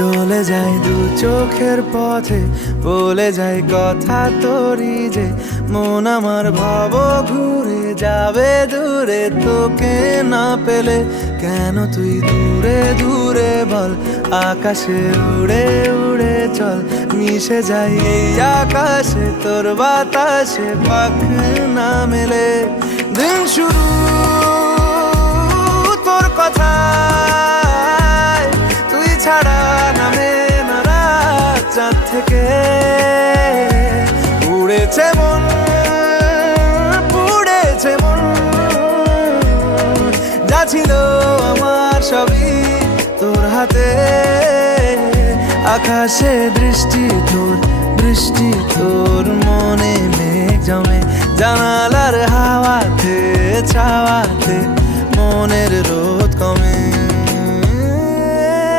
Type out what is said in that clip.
চলে যায় দু চোখের পথে, বলে যায় কথা তোরই যে মন আমার ভাব ঘুরে যাবে দূরে তোকে না পেলে। কেন তুই দূরে দূরে বল, আকাশে উড়ে উড়ে চল, মিশে যাই এই আকাশে তোর বাতাসে পাখ না মেলে। দিন শুরু তোর কথা, তুই ছাড়া নামে না রাত, চাঁদ থেকে উড়েছে মন, পুড়েছে মন, যা ছিল আমার সবই তোর হাতে। আকাশে দৃষ্টি তোর, বৃষ্টি তোর, মনে মেঘ জমে জানালার হাওয়াতে ছাওয়াতে, মনের রোদ কমে।